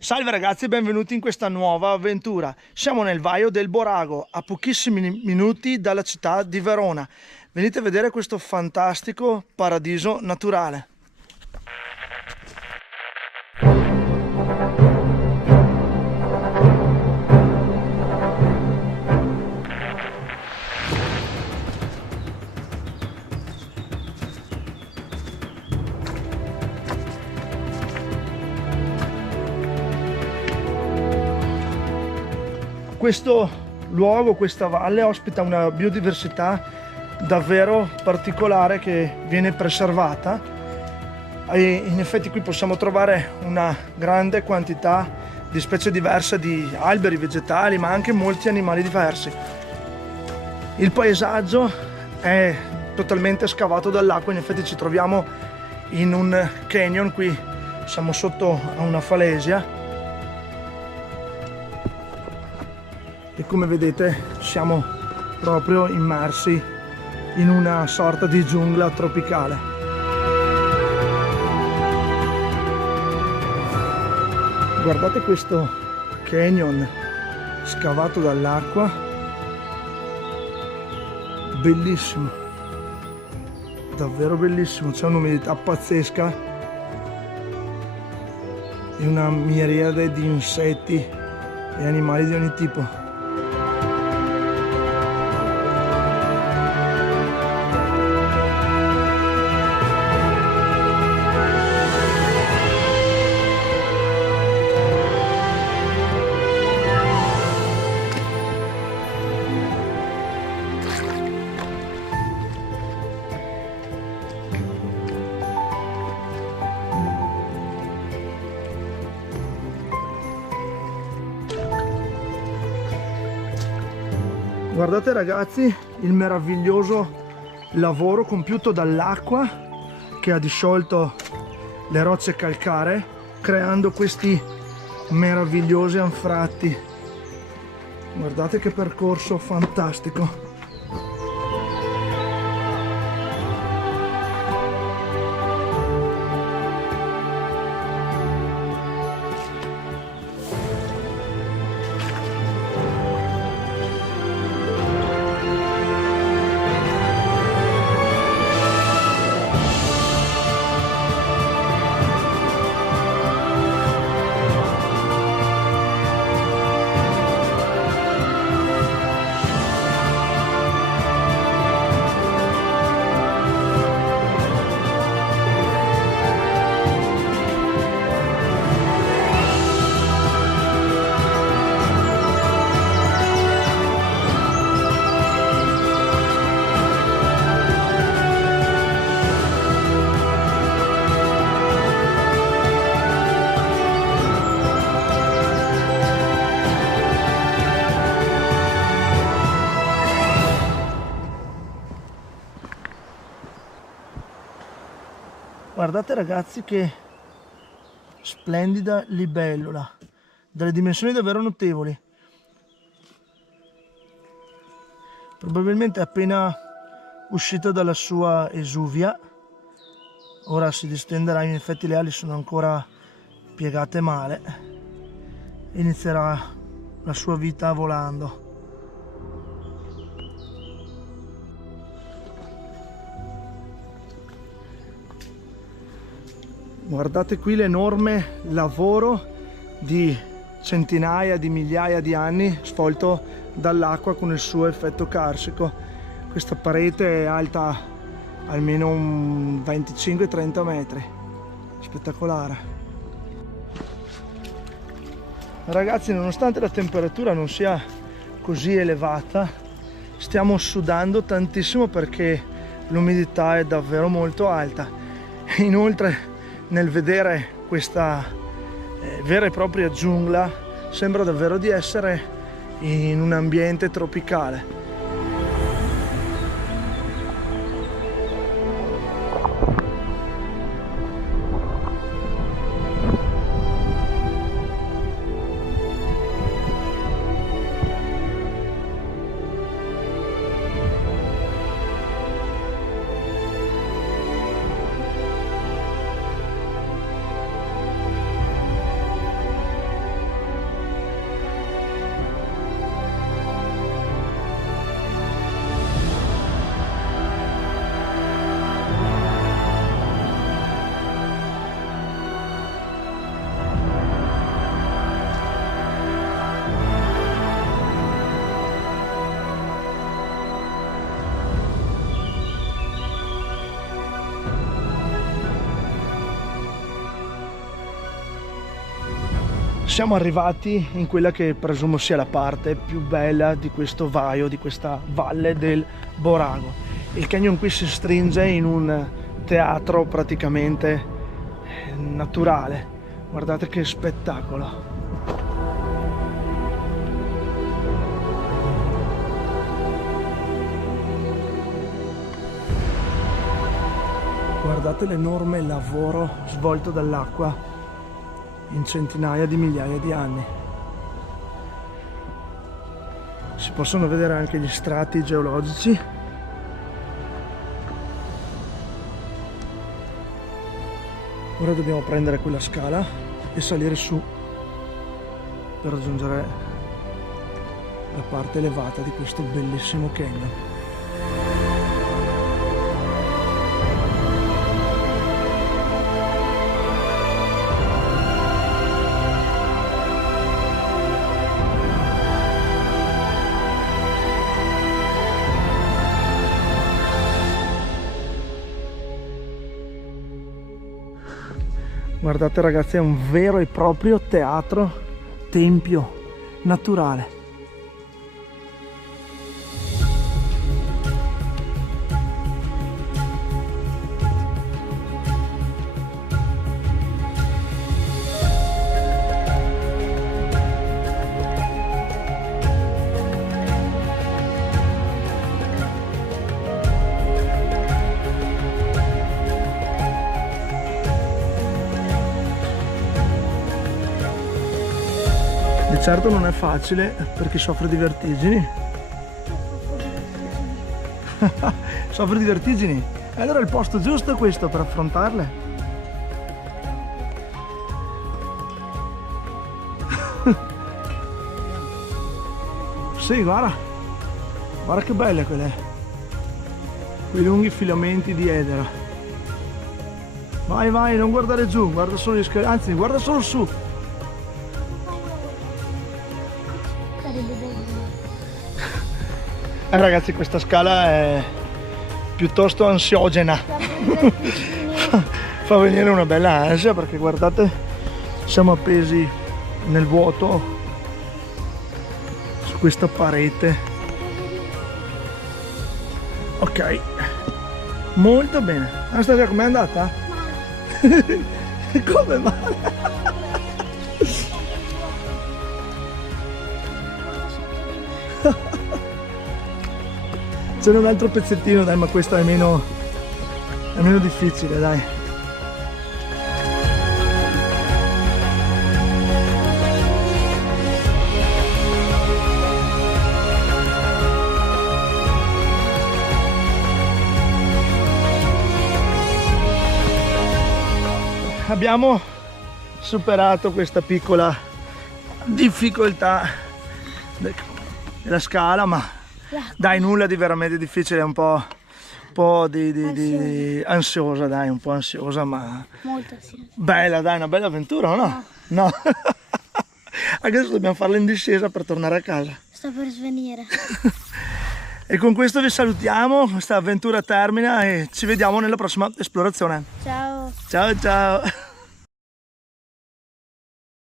Salve ragazzi e benvenuti in questa nuova avventura. Siamo nel Vaio del Borago, a pochissimi minuti dalla città di Verona. Venite a vedere questo fantastico paradiso naturale. Questo luogo, questa valle, ospita una biodiversità davvero particolare che viene preservata e in effetti qui possiamo trovare una grande quantità di specie diverse di alberi, vegetali, ma anche molti animali diversi. Il paesaggio è totalmente scavato dall'acqua, in effetti ci troviamo in un canyon, qui siamo sotto a una falesia. E come vedete siamo proprio immersi in una sorta di giungla tropicale. Guardate questo canyon scavato dall'acqua, bellissimo, davvero bellissimo, c'è un'umidità pazzesca e una miriade di insetti e animali di ogni tipo. Guardate ragazzi il meraviglioso lavoro compiuto dall'acqua che ha disciolto le rocce calcaree, creando questi meravigliosi anfratti. Guardate che percorso fantastico! Guardate ragazzi che splendida libellula, delle dimensioni davvero notevoli. Probabilmente è appena uscita dalla sua esuvia, ora si distenderà, in effetti le ali sono ancora piegate male, inizierà la sua vita volando. Guardate qui l'enorme lavoro di centinaia di migliaia di anni svolto dall'acqua con il suo effetto carsico. Questa parete è alta almeno un 25-30 metri. Spettacolare. Ragazzi, nonostante la temperatura non sia così elevata, stiamo sudando tantissimo perché l'umidità è davvero molto alta. Inoltre, nel vedere questa vera e propria giungla, sembra davvero di essere in un ambiente tropicale. Siamo arrivati in quella che presumo sia la parte più bella di questo vaio, di questa valle del Borago. Il canyon qui si stringe in un teatro praticamente naturale. Guardate che spettacolo! Guardate l'enorme lavoro svolto dall'acqua in centinaia di migliaia di anni. Si possono vedere anche gli strati geologici. Ora dobbiamo prendere quella scala e salire su per raggiungere la parte elevata di questo bellissimo canyon. Guardate ragazzi, è un vero e proprio teatro tempio naturale. Di certo non è facile per chi soffre di vertigini. Soffre di vertigini? E allora il posto giusto è questo per affrontarle. Sì, guarda. Guarda che belle quelle. Quei lunghi filamenti di edera. Vai, vai, non guardare giù, guarda solo gli scali, anzi, guarda solo su. Ragazzi, questa scala è piuttosto ansiogena. Fa venire una bella ansia perché guardate, siamo appesi nel vuoto su questa parete. Ok, molto bene. Anastasia, com'è andata? Come male? C'è un altro pezzettino, dai, ma questo è meno difficile, dai. Abbiamo superato questa piccola difficoltà della scala, ma dai, nulla di veramente difficile, è un po' di ansiosa, dai, un po' ansiosa, ma Molto sì. bella, dai, una bella avventura, o no? No. Adesso dobbiamo farla in discesa per tornare a casa. Sto per svenire. E con questo vi salutiamo, questa avventura termina e ci vediamo nella prossima esplorazione. Ciao. Ciao ciao!